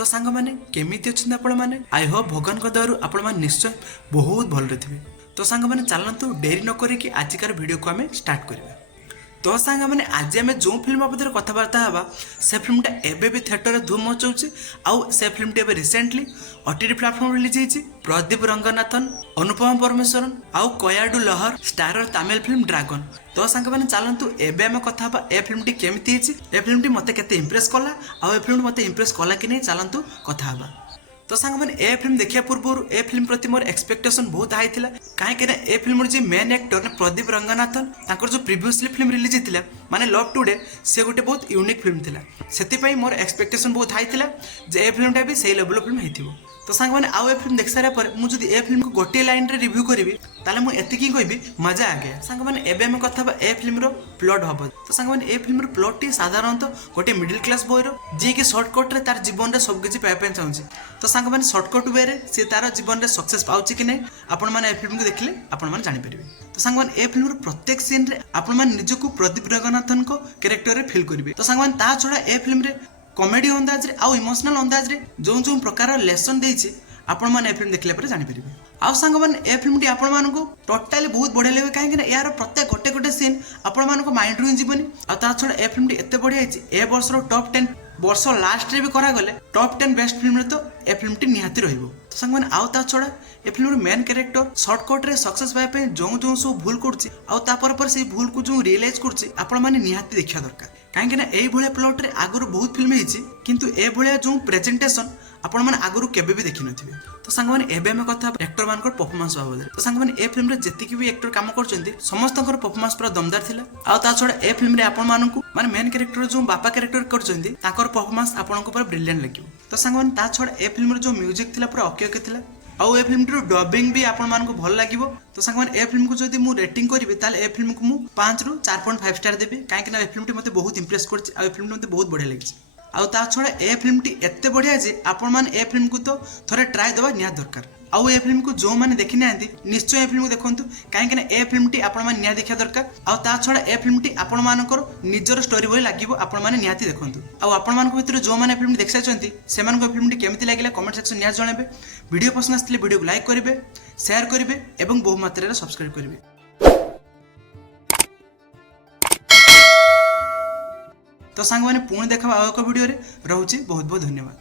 तो सांग मैंने केमिति अच्छे आपण मैंने आई होप भगवान दयारू आपण मैंने निश्चय बहुत भलरे थे। तो सांग मैंने चलतु डेरी न करिकी आजिकार वीडियो को आम स्टार्ट करवा। तो सांग मैंने आज आम जो फिल्म बाबद कथबार्ता हाँ से फिल्मटा एवं भी थिएटर में धूम मचाऊे आउ से फिल्मटी एवं रिसेंटली ओटीटी प्लाटफर्म रिलीज होती। प्रदीप रंगनाथन, अनुपम परमेश्वरन आउ कयाडू लहर स्टारर तमिल फिल्म ड्रैगन। तो सांग मैंने चलतु एवं आम कथा ए फिल्मटी केमिति ए फिल्मटी मते केते इंप्रेस कला आउ ए फिल्म मते इंप्रेस कला कि नहीं चलतु कथा हाँ। तो सांग मैंने ए फिल्म देखा पूर्व ए फिल्म प्रति मोर एक्सपेक्टेशन बहुत हाई था कहीं ए फिल्म जो मेन एक्टर प्रदीप रंगनाथन जो प्रीवियसली फिल्म रिलीज होता माने लव टुडे सी गोटे बहुत यूनिक फिल्म थिला से मोर एक्सपेक्टेशन बहुत हाई था जे ए फिल्मटा भी सही लेवल फिल्म होती। तो सांग मैंने आउ ए फिल्म देख सारा पर मुझे ए फिल्म को गोटे लाइन रे रिव्यू करी ताले मुझे एतिकी कहबी मजा आ गया। सांग मैंने एबे हम कथा ए फिल्म रो प्लॉट हम। तो सांग मैंने ए फिल्म रो प्लॉट टी साधारणतः गोटे मिडिल क्लास बॉय रो जी के शॉर्टकट रे तार जीवन रे सब किछि पाइबा चाहूची। तो सांग मैंने शॉर्टकट वे रे से तार जीवन रे सक्सेस पाउची कि नहीं आपण माने ए फिल्म को देखले आपण माने जानि परिबे। तो सांग मैंने ए फिल्म रो प्रत्येक सीन रे आपण माने निजको प्रदीप रंगनाथन को कैरेक्टर रे फील करिवे। तो सांग मैंने ता छोड़ा ए फिल्म रे कॉमेडी अंदाज रे आउ इमोशनल अंदाज रे जो जो प्रकार लेसन देछि आपण माने ए फिल्म देखले पर जानि परिबे। आउ सांग माने ए फिल्म टी आपण मानको टोटली बहुत बढ़िया लगे कहीं यार प्रत्येक गोटे गोटे सीन आपण मानको माइंड रु जीवनी। आ ता छोड़ा ए फिल्म टी एते बढ़िया हिची ए वर्ष रो टॉप 10 वर्ष लास्ट रे भी करा गले टॉप 10 बेस्ट फिल्म रे तो ए फिल्म टी निहाती रहिबो। तो सांग माने आउ ता छोड़ा ए फिल्म रो मेन कैरेक्टर शॉर्टकट रे सक्सेस पाए पे जो जो सब भूल करछि आउ ता पर से भूल को जो रियलाइज करछि आपण माने निहाती देखिया दरकार कहीं ना एई भलिया प्लॉट रे आगुर बहुत फिल्म हिची किंतु ए भलिया जो प्रेजेंटेशन आपण माने आगुर केबे भी देखि नथिबे। तो सांग माने एबे हम कथा एक्टर मानकर परफॉर्मेंस बाबद। तो सांग माने ए फिल्म रे जतिकि भी एक्टर काम करचंती समस्तकर परफॉर्मेंस पूरा दमदार थिला। आ ता छोडा ए फिल्म रे आपण मानकु माने मेन कैरेक्टर जो बापा कैरेक्टर करचंती ताकर परफॉर्मेंस आपनको पूरा ब्रिलियंट लागियो। तो सांग माने ता छोडा ए फिल्म रे जो म्यूजिक थिला पूरा ओके ओके थिला आउ ए फिल्म रो डबिंग भी आपण मानकु भल लागिवो। तो सांग माने ए फिल्म को जदी मु रेटिंग करिवे ताले ए फिल्म को मु 5 रु 4.5 स्टार देबी काहे कि ना ए फिल्म टी मते बहुत इंप्रेस करछि आ ए फिल्म मते बहुत बढ़िया लागिछि। आउ ता छोड़ा ए फिल्म टी एते बढ़िया जे आपण माने ए फिल्म को तो थोड़े ट्राई दबा निया दरकार। आउ ए फिल्म को जो माने देखि नांती निश्चय ए फिल्म को देखंतु काहे कि ना ए फिल्म टी आपण माने निया देखिया दरकार। आउ ता छोड़ा ए फिल्म टी आपण मानकर निजर स्टोरी भली लागिवो आपण माने नियाती देखंतु। आउ आपण मानक भितर जो माने फिल्म देख साचंती सेमान को फिल्म टी केमिति लागिला कमेंट सेक्शन निया जणाबे। वीडियो पसंद आस्तिले वीडियो को लाइक करिवे, शेयर करिवे एवं बहु मात्रा रे सब्सक्राइब करिवे। तो सांग माने पुणी देखा आउ एक वीडियो रे रहउची बहुत बहुत धन्यवाद।